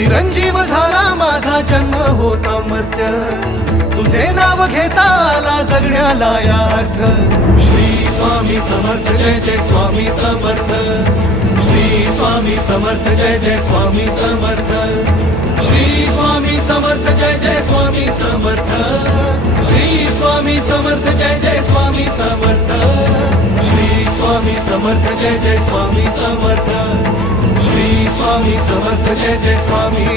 चिरंजीव झाला माझा जन्म होता मर्त्य, तुझे नाव घेता आला जगण्याला यार्थ. श्री स्वामी समर्थ जय जय स्वामी समर्थ, श्री स्वामी समर्थ जय जय स्वामी समर्थ, श्री स्वामी समर्थ जय जय स्वामी समर्थ, श्री स्वामी समर्थ जय जय स्वामी समर्थ, श्री स्वामी समर्थ जय जय स्वामी समर्थ, श्री स्वामी समर्थ जय जय स्वामी.